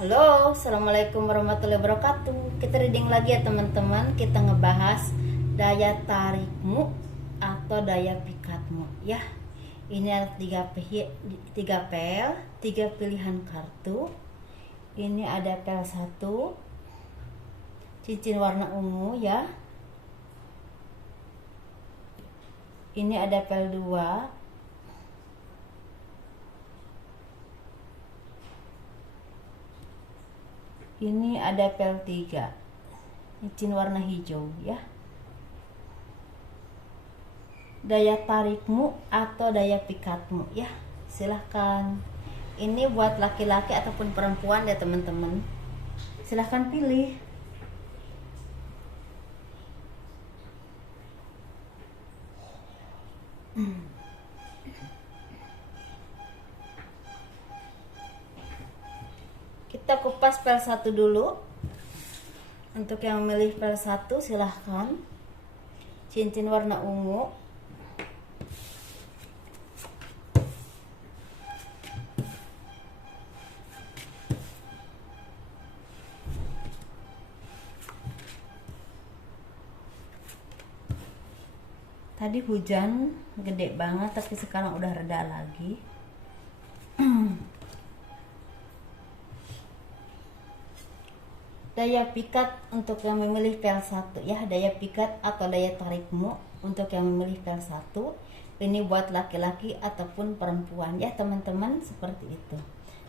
Halo, assalamualaikum warahmatullahi wabarakatuh. Kita reading lagi ya teman-teman. Kita ngebahas daya tarikmu atau daya pikatmu ya. Ini ada tiga pel, tiga pilihan kartu. Ini ada pel 1, cincin warna ungu ya. Ini ada pel 2, ini ada pel 3, cincin warna hijau ya. Daya tarikmu atau daya pikatmu ya, silahkan. Ini buat laki-laki ataupun perempuan ya teman-teman, silahkan pilih. Kita kupas pel 1 dulu. Untuk yang memilih pel 1 silahkan. Cincin warna ungu. Tadi hujan gede banget tapi sekarang udah reda lagi. Daya pikat untuk yang memilih pel 1 ya, daya pikat atau daya tarikmu untuk yang memilih pel 1. Ini buat laki-laki ataupun perempuan ya teman-teman, seperti itu.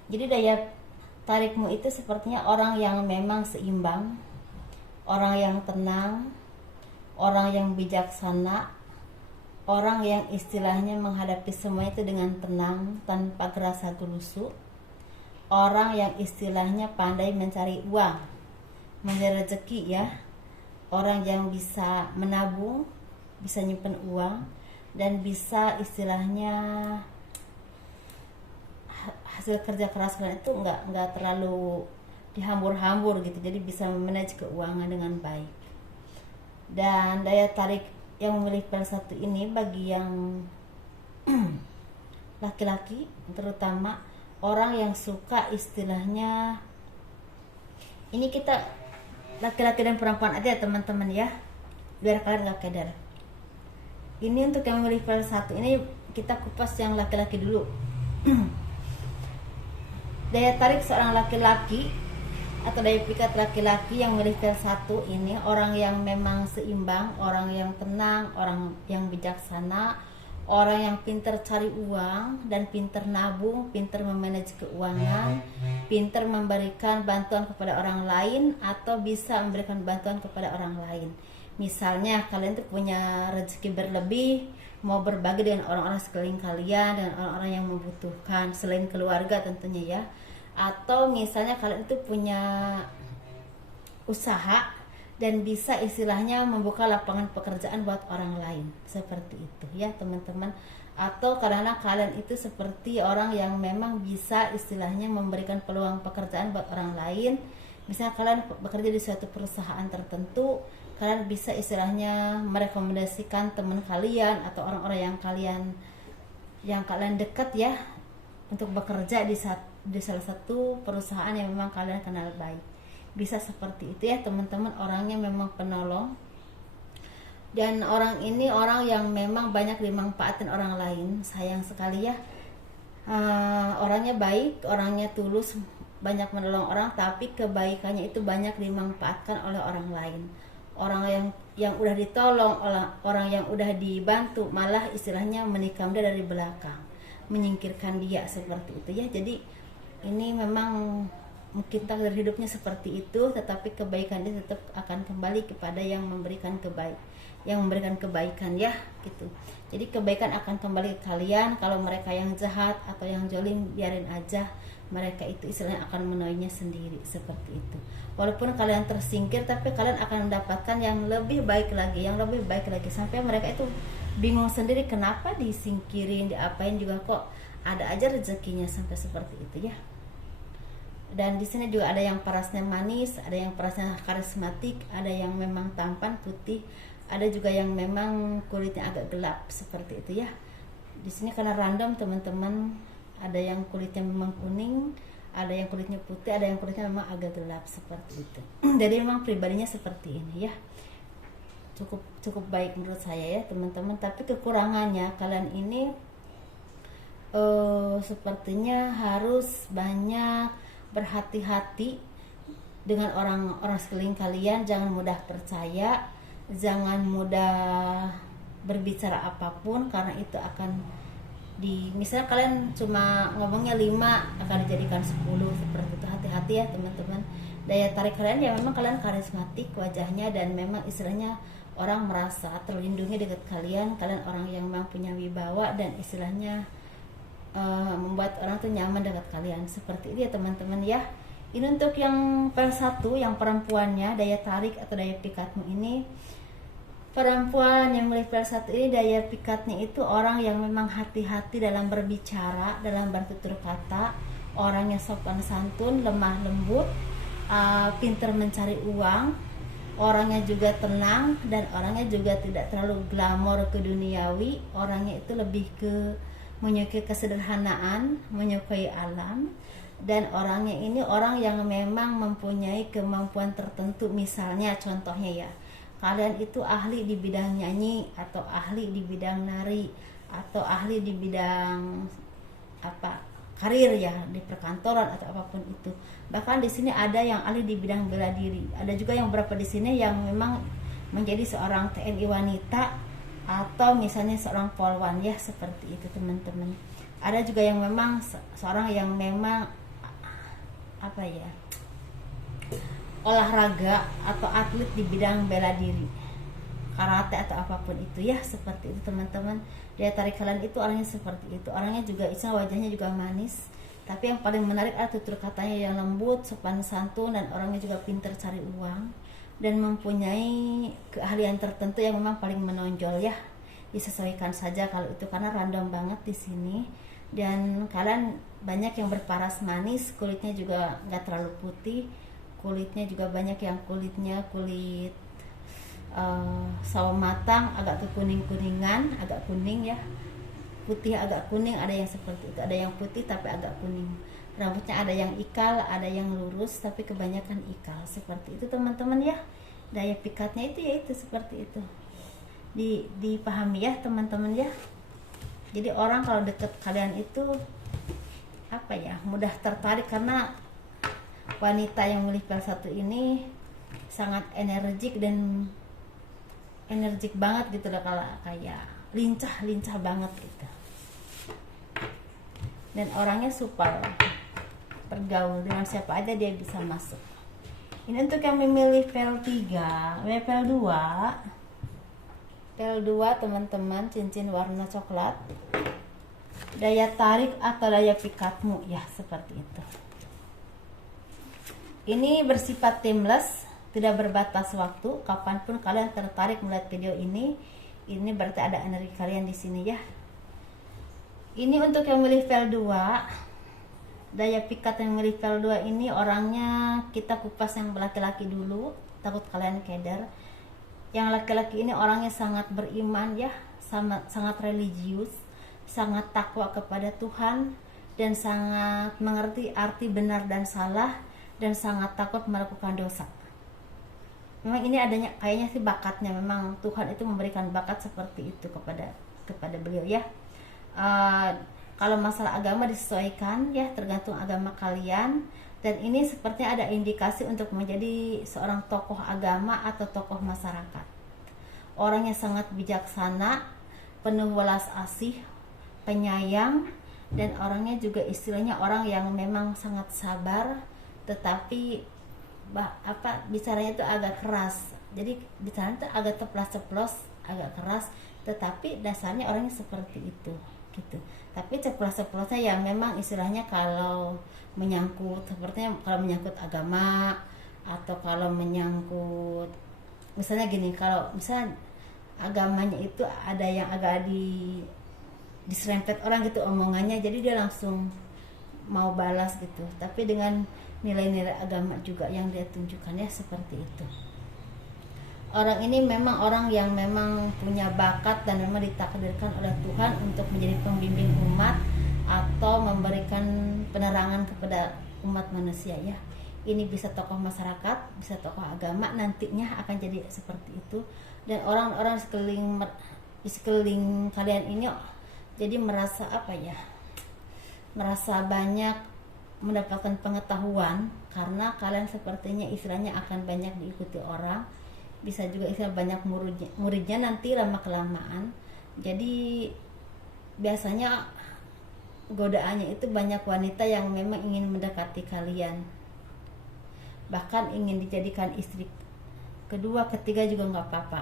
Jadi daya tarikmu itu sepertinya orang yang memang seimbang, orang yang tenang, orang yang bijaksana, orang yang istilahnya menghadapi semua itu dengan tenang tanpa gerasa gerusu, orang yang istilahnya pandai mencari uang, mencari rezeki ya, orang yang bisa menabung, bisa nyimpen uang, dan bisa istilahnya hasil kerja keras kalian itu nggak terlalu dihambur-hambur gitu, jadi bisa memanage keuangan dengan baik. Dan daya tarik yang memilih pel 1 ini bagi yang laki-laki, terutama orang yang suka istilahnya, ini kita laki-laki dan perempuan aja ya teman-teman ya, biar kalian gak keder. Ini untuk yang memilih pel 1 ini kita kupas yang laki-laki dulu. Daya tarik seorang laki-laki atau daya pikat laki-laki yang memilih pel 1 ini orang yang memang seimbang, orang yang tenang, orang yang bijaksana, orang yang pintar cari uang dan pintar nabung, pintar memanage keuangan, pintar memberikan bantuan kepada orang lain atau bisa memberikan bantuan kepada orang lain. Misalnya kalian tuh punya rezeki berlebih, mau berbagi dengan orang-orang sekeliling kalian, dengan orang-orang yang membutuhkan selain keluarga tentunya ya. Atau misalnya kalian itu punya usaha dan bisa istilahnya membuka lapangan pekerjaan buat orang lain, seperti itu ya teman-teman. Atau karena kalian itu seperti orang yang memang bisa istilahnya memberikan peluang pekerjaan buat orang lain. Misalnya kalian bekerja di suatu perusahaan tertentu, kalian bisa istilahnya merekomendasikan teman kalian atau orang-orang yang kalian dekat ya untuk bekerja di salah satu perusahaan yang memang kalian kenal baik. Bisa seperti itu ya teman-teman, orangnya memang penolong. Dan orang ini orang yang memang banyak dimanfaatin orang lain. Sayang sekali ya, orangnya baik, orangnya tulus, banyak menolong orang, tapi kebaikannya itu banyak dimanfaatkan oleh orang lain. Orang yang udah ditolong, orang yang udah dibantu malah istilahnya menikam dia dari belakang, menyingkirkan dia, seperti itu ya. Jadi ini memang mungkin takdir hidupnya seperti itu, tetapi kebaikan dia tetap akan kembali kepada yang memberikan kebaikan ya gitu. Jadi kebaikan akan kembali ke kalian. Kalau mereka yang jahat atau yang jolim, biarin aja, mereka itu istilahnya akan menuainya sendiri, seperti itu. Walaupun kalian tersingkir, tapi kalian akan mendapatkan yang lebih baik lagi, sampai mereka itu bingung sendiri kenapa disingkirin, diapain juga kok ada aja rezekinya, sampai seperti itu ya. Dan di sini juga ada yang parasnya manis, ada yang parasnya karismatik, ada yang memang tampan putih, ada juga yang memang kulitnya agak gelap, seperti itu ya. Di sini karena random teman-teman, ada yang kulitnya memang kuning, ada yang kulitnya putih, ada yang kulitnya memang agak gelap seperti itu. Jadi memang pribadinya seperti ini ya. Cukup baik menurut saya ya teman-teman. Tapi kekurangannya kalian ini sepertinya harus banyak berhati-hati dengan orang-orang sekeliling kalian. Jangan mudah percaya, jangan mudah berbicara apapun, karena itu akan misalnya kalian cuma ngomongnya 5 akan dijadikan 10 seperti itu. Hati-hati ya teman-teman. Daya tarik kalian ya memang kalian karismatik wajahnya, dan memang istilahnya orang merasa terlindungi dekat kalian orang yang memang punya wibawa, dan istilahnya membuat orang tuh nyaman dekat kalian seperti itu ya teman-teman ya. Ini untuk yang pel 1, yang perempuannya, daya tarik atau daya pikatmu ini. Perempuan yang memiliki pel 1 ini daya pikatnya itu orang yang memang hati-hati dalam berbicara, dalam bertutur kata, orang yang sopan santun, lemah lembut, pintar mencari uang, orangnya juga tenang, dan orangnya juga tidak terlalu glamor ke duniawi. Orangnya itu lebih ke menyukai kesederhanaan, menyukai alam, dan orangnya ini orang yang memang mempunyai kemampuan tertentu. Misalnya contohnya ya, kalian itu ahli di bidang nyanyi, atau ahli di bidang nari, atau ahli di bidang karir ya, di perkantoran atau apapun itu. Bahkan di sini ada yang ahli di bidang bela diri. Ada juga yang beberapa di sini yang memang menjadi seorang TNI wanita, atau misalnya seorang polwan ya, seperti itu teman-teman. Ada juga yang memang seorang yang memang olahraga atau atlet di bidang bela diri, karate atau apapun itu ya, seperti itu teman-teman. Daya tarik kalian itu orangnya seperti itu. Orangnya juga wajahnya juga manis, tapi yang paling menarik adalah tutur katanya yang lembut, sopan santun, dan orangnya juga pintar cari uang, dan mempunyai keahlian tertentu yang memang paling menonjol ya. Disesuaikan saja kalau itu, karena random banget di sini. Dan kalian banyak yang berparas manis, kulitnya juga nggak terlalu putih, kulitnya juga banyak yang kulit sawo matang, agak kekuning-kuningan, agak kuning ya, putih agak kuning. Ada yang seperti itu, ada yang putih tapi agak kuning. Rambutnya ada yang ikal, ada yang lurus, tapi kebanyakan ikal, seperti itu teman-teman ya. Daya pikatnya itu ya itu seperti itu. Dipahami ya teman-teman ya. Jadi orang kalau deket kalian itu mudah tertarik, karena wanita yang memiliki pel 1 ini sangat energik banget gitu loh, kalau kayak lincah banget gitu. Dan orangnya supel, bergaul dengan siapa aja dia bisa masuk. Ini untuk yang memilih pel 3, pel 2 teman-teman, cincin warna coklat. Daya tarik atau daya pikatmu ya, seperti itu. Ini bersifat timeless, tidak berbatas waktu. Kapanpun kalian tertarik melihat video ini berarti ada energi kalian di sini ya. Ini untuk yang memilih pel 2, daya pikat yang memilih pel 2 ini orangnya kita kupas yang laki-laki dulu, takut kalian keder. Yang laki-laki ini orangnya sangat beriman ya, sangat religius, sangat takwa kepada Tuhan, dan sangat mengerti arti benar dan salah, dan sangat takut melakukan dosa. Memang ini adanya kayaknya sih bakatnya, memang Tuhan itu memberikan bakat seperti itu kepada beliau ya. Kalau masalah agama disesuaikan ya, tergantung agama kalian. Dan ini sepertinya ada indikasi untuk menjadi seorang tokoh agama atau tokoh masyarakat. Orangnya sangat bijaksana, penuh welas asih, penyayang, dan orangnya juga istilahnya orang yang memang sangat sabar, tetapi bicaranya itu agak keras. Jadi bicaranya itu agak ceplas-ceplos, agak keras, tetapi dasarnya orangnya seperti itu gitu. Tapi ceplos-ceplosnya yang memang istilahnya kalau menyangkut, sepertinya kalau menyangkut agama, atau kalau menyangkut misalnya gini, kalau misalnya agamanya itu ada yang agak diserempet orang gitu omongannya, jadi dia langsung mau balas gitu, tapi dengan nilai-nilai agama juga yang dia tunjukkan ya, seperti itu. Orang ini memang orang yang memang punya bakat dan memang ditakdirkan oleh Tuhan untuk menjadi pembimbing umat, atau memberikan penerangan kepada umat manusia ya. Ini bisa tokoh masyarakat, bisa tokoh agama, nantinya akan jadi seperti itu. Dan orang-orang di sekeliling kalian ini jadi merasa apa ya, merasa banyak mendapatkan pengetahuan karena kalian sepertinya istilahnya akan banyak diikuti orang, bisa juga istilah banyak muridnya nanti lama kelamaan. Jadi biasanya godaannya itu banyak wanita yang memang ingin mendekati kalian, bahkan ingin dijadikan istri kedua ketiga juga nggak apa-apa.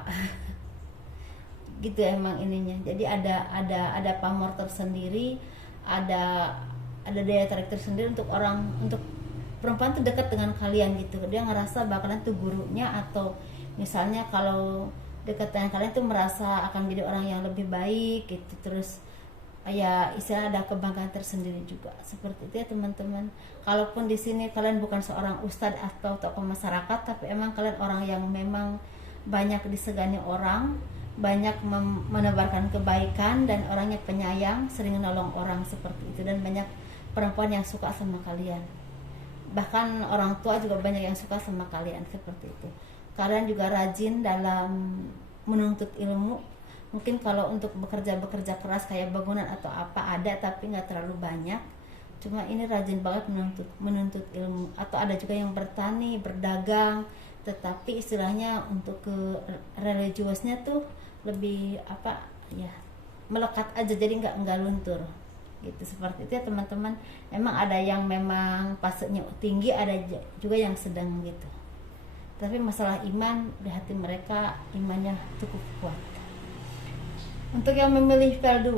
Gitu emang ininya. Jadi ada pamor tersendiri, ada daya tarik tersendiri untuk perempuan tuh dekat dengan kalian gitu. Dia ngerasa bakalan tuh gurunya, atau misalnya kalau dekat dengan kalian tuh merasa akan menjadi orang yang lebih baik gitu. Terus ya istilah ada kebanggaan tersendiri juga seperti itu ya teman-teman. Kalaupun di sini kalian bukan seorang ustadz atau tokoh masyarakat, tapi emang kalian orang yang memang banyak disegani orang, banyak menebarkan kebaikan, dan orangnya penyayang, sering menolong orang seperti itu, dan banyak perempuan yang suka sama kalian. Bahkan orang tua juga banyak yang suka sama kalian seperti itu. Kalian juga rajin dalam menuntut ilmu. Mungkin kalau untuk bekerja keras kayak bangunan atau apa ada, tapi nggak terlalu banyak. Cuma ini rajin banget menuntut ilmu. Atau ada juga yang bertani, berdagang, tetapi istilahnya untuk ke religiusnya tuh lebih apa ya, melekat aja, jadi nggak luntur gitu. Seperti itu ya teman-teman. Memang ada yang memang pasenya tinggi, ada juga yang sedang gitu. Tapi masalah iman, di hati mereka imannya cukup kuat. Untuk yang memilih PL2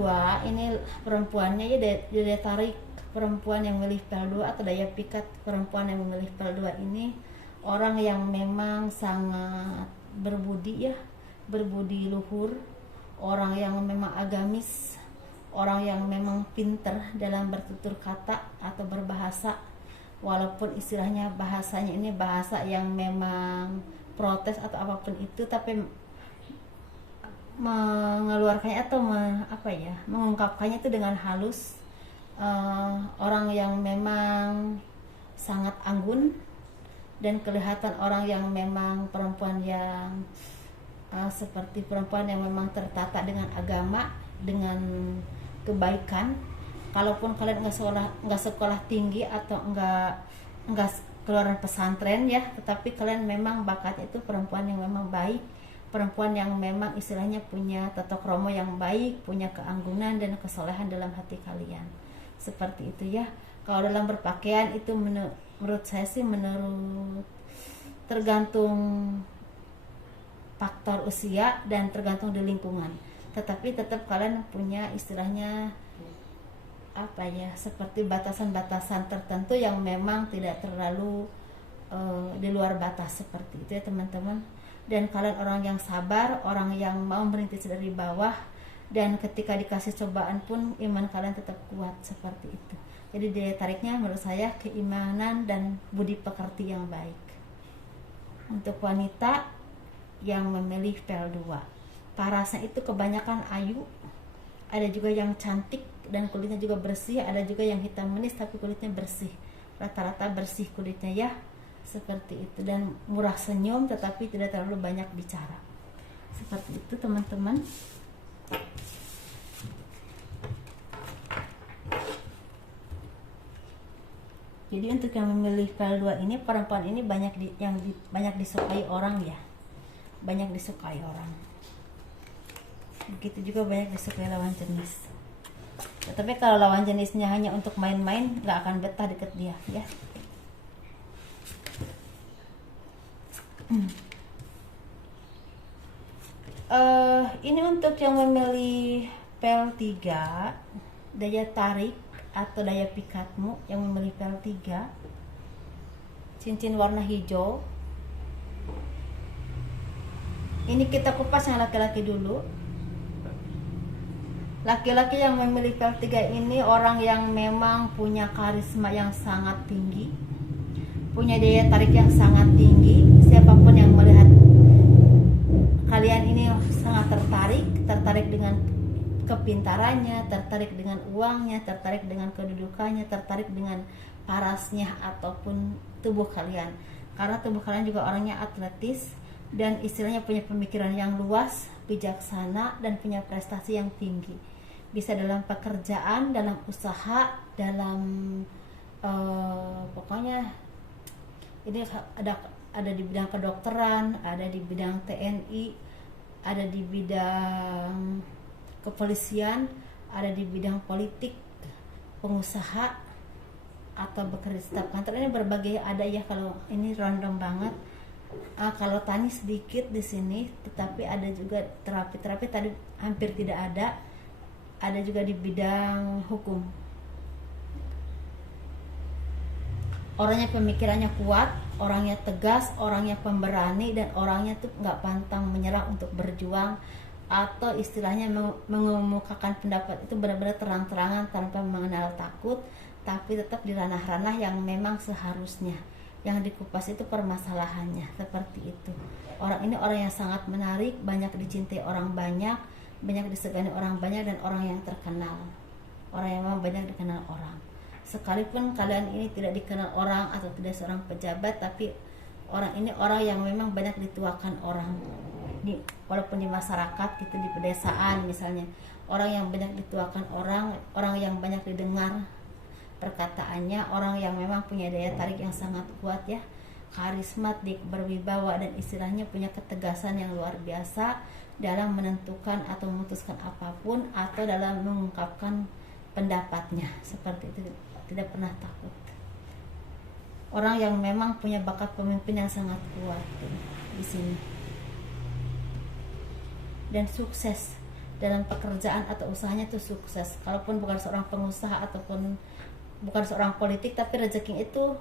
ini perempuannya ya, daya tarik perempuan yang memilih PL2 atau daya pikat perempuan yang memilih PL2 ini orang yang memang sangat berbudi ya, berbudi luhur, orang yang memang agamis, orang yang memang pinter dalam bertutur kata atau berbahasa, walaupun istilahnya bahasanya ini bahasa yang memang protes atau apapun itu, tapi mengeluarkannya atau mengungkapkannya itu dengan halus. Orang yang memang sangat anggun dan kelihatan orang yang memang perempuan yang seperti perempuan yang memang tertata dengan agama, dengan kebaikan. Kalaupun kalian nggak sekolah tinggi atau nggak keluaran pesantren ya, tetapi kalian memang bakatnya itu perempuan yang memang baik, perempuan yang memang istilahnya punya tata krama yang baik, punya keanggunan dan kesolehan dalam hati kalian. Seperti itu ya. Kalau dalam berpakaian itu menurut saya sih tergantung faktor usia dan tergantung di lingkungan. Tetapi tetap kalian punya istilahnya apa ya, seperti batasan-batasan tertentu yang memang tidak terlalu di luar batas, seperti itu ya teman-teman. Dan kalian orang yang sabar, orang yang mau merintis dari bawah, dan ketika dikasih cobaan pun iman kalian tetap kuat, seperti itu. Jadi daya tariknya menurut saya keimanan dan budi pekerti yang baik. Untuk wanita yang memilih PL2, parasnya itu kebanyakan ayu, ada juga yang cantik dan kulitnya juga bersih, ada juga yang hitam manis tapi kulitnya bersih, rata-rata bersih kulitnya ya, seperti itu. Dan murah senyum tetapi tidak terlalu banyak bicara, seperti itu teman-teman. Jadi untuk yang memilih PL2 ini, perempuan ini banyak disukai orang ya, banyak disukai orang. Begitu juga banyak disukai lawan jenis. Tetapi kalau lawan jenisnya hanya untuk main-main, nggak akan betah deket dia ya. Ini untuk yang memilih PL3, daya tarik atau daya pikatmu yang memilih PL3, cincin warna hijau. Ini kita kupas yang laki-laki dulu. Laki-laki yang memilih PL3 ini orang yang memang punya karisma yang sangat tinggi, punya daya tarik yang sangat tinggi. Siapapun yang melihat kalian ini sangat tertarik dengan kepintarannya, tertarik dengan uangnya, tertarik dengan kedudukannya, tertarik dengan parasnya ataupun tubuh kalian. Karena tubuh kalian juga orangnya atletis dan istilahnya punya pemikiran yang luas, bijaksana, dan punya prestasi yang tinggi. Bisa dalam pekerjaan, dalam usaha, dalam pokoknya ini ada di bidang kedokteran, ada di bidang TNI, ada di bidang kepolisian, ada di bidang politik, pengusaha, atau bekerja di staf kantor. Ini berbagai ada ya, kalau ini random banget. Kalau tani sedikit di sini, tetapi ada juga terapi tadi hampir tidak ada. Ada juga di bidang hukum. Orangnya pemikirannya kuat, orangnya tegas, orangnya pemberani, dan orangnya tuh nggak pantang menyerah untuk berjuang, atau istilahnya mengemukakan pendapat itu benar-benar terang-terangan tanpa mengenal takut, tapi tetap di ranah-ranah yang memang seharusnya. Yang dikupas itu permasalahannya, seperti itu. Orang ini orang yang sangat menarik, banyak dicintai orang banyak disegani orang banyak, dan orang yang terkenal, orang yang memang banyak dikenal orang. Sekalipun kalian ini tidak dikenal orang atau tidak seorang pejabat, tapi orang ini orang yang memang banyak dituakan orang, walaupun di masyarakat gitu, di pedesaan misalnya, orang yang banyak dituakan orang yang banyak didengar perkataannya, orang yang memang punya daya tarik yang sangat kuat ya, karismatik, berwibawa, dan istilahnya punya ketegasan yang luar biasa dalam menentukan atau memutuskan apapun, atau dalam mengungkapkan pendapatnya, seperti itu, tidak pernah takut. Orang yang memang punya bakat pemimpin yang sangat kuat di sini, dan sukses dalam pekerjaan atau usahanya itu sukses. Kalaupun bukan seorang pengusaha ataupun bukan seorang politik, tapi rezeki itu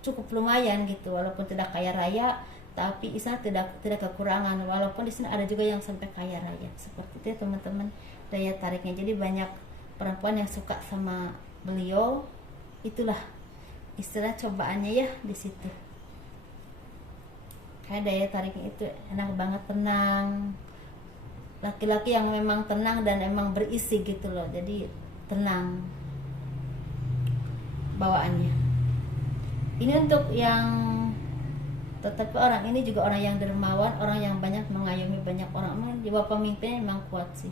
cukup lumayan gitu, walaupun tidak kaya raya, tapi Isna tidak kekurangan, walaupun di sini ada juga yang sampai kaya raya, seperti itu ya teman-teman daya tariknya. Jadi banyak perempuan yang suka sama beliau, itulah istilah cobaannya ya di situ. Kayak daya tariknya itu enak banget, tenang, laki-laki yang memang tenang dan memang berisi gitu loh, jadi tenang bawaannya. Ini untuk yang, tetapi orang ini juga orang yang dermawan, orang yang banyak mengayomi banyak orang, jiwa pemimpinnya memang kuat sih.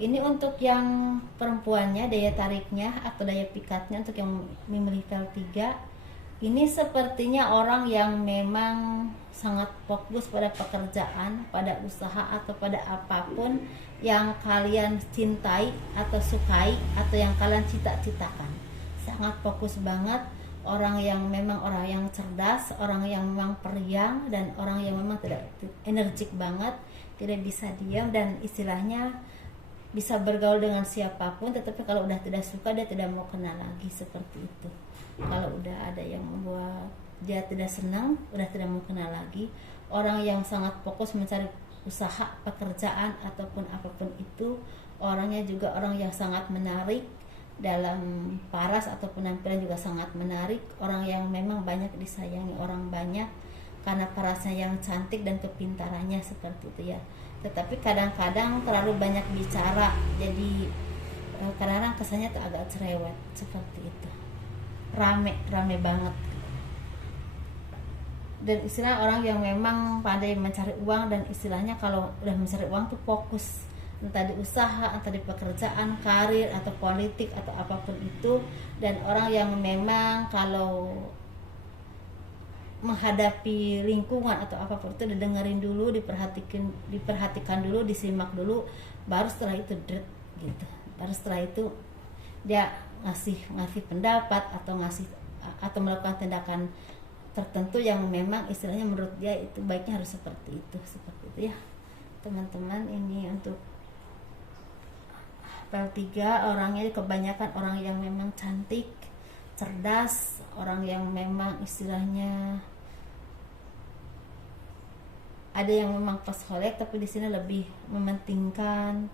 Ini untuk yang perempuannya, daya tariknya atau daya pikatnya, untuk yang memilih pel 3, ini sepertinya orang yang memang sangat fokus pada pekerjaan, pada usaha, atau pada apapun yang kalian cintai atau sukai, atau yang kalian cita-citakan. Sangat fokus banget, orang yang memang orang yang cerdas, orang yang memang periang, dan orang yang memang tidak energik banget, tidak bisa diam, dan istilahnya bisa bergaul dengan siapapun, tetapi kalau udah tidak suka dia tidak mau kenal lagi, seperti itu. Kalau udah ada yang membuat dia tidak senang, udah tidak mau kenal lagi. Orang yang sangat fokus mencari usaha, pekerjaan, ataupun apapun itu, orangnya juga orang yang sangat menarik, dalam paras atau penampilan juga sangat menarik, orang yang memang banyak disayangi orang banyak karena parasnya yang cantik dan kepintarannya, seperti itu ya. Tetapi kadang-kadang terlalu banyak bicara, jadi kadang-kadang kesannya tuh agak cerewet, seperti itu, rame banget. Dan istilah orang yang memang pandai mencari uang, dan istilahnya kalau udah mencari uang tuh fokus, entah di usaha, entah di pekerjaan, karir, atau politik, atau apapun itu. Dan orang yang memang kalau menghadapi lingkungan atau apapun itu didengerin dulu, diperhatikan dulu, disimak dulu, baru setelah itu gitu. Baru setelah itu dia ngasih pendapat atau melakukan tindakan tertentu yang memang istilahnya menurut dia itu baiknya harus seperti itu ya teman-teman. Ini untuk pel 3, orangnya kebanyakan orang yang memang cantik, cerdas, orang yang memang istilahnya ada yang memang pasholek, tapi di sini lebih mementingkan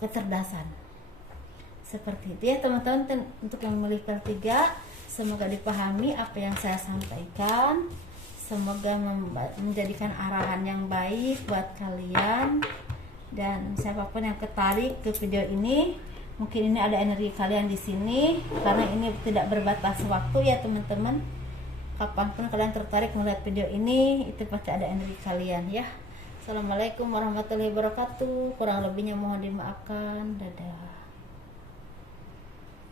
kecerdasan, seperti itu ya teman-teman. Untuk yang memilih pel 3, semoga dipahami apa yang saya sampaikan, semoga menjadikan arahan yang baik buat kalian. Dan siapapun yang tertarik ke video ini, mungkin ini ada energi kalian di sini, karena ini tidak berbatas waktu ya teman-teman. Kapanpun kalian tertarik melihat video ini, itu pasti ada energi kalian ya. Assalamualaikum warahmatullahi wabarakatuh. Kurang lebihnya mohon dimaafkan. Dadah.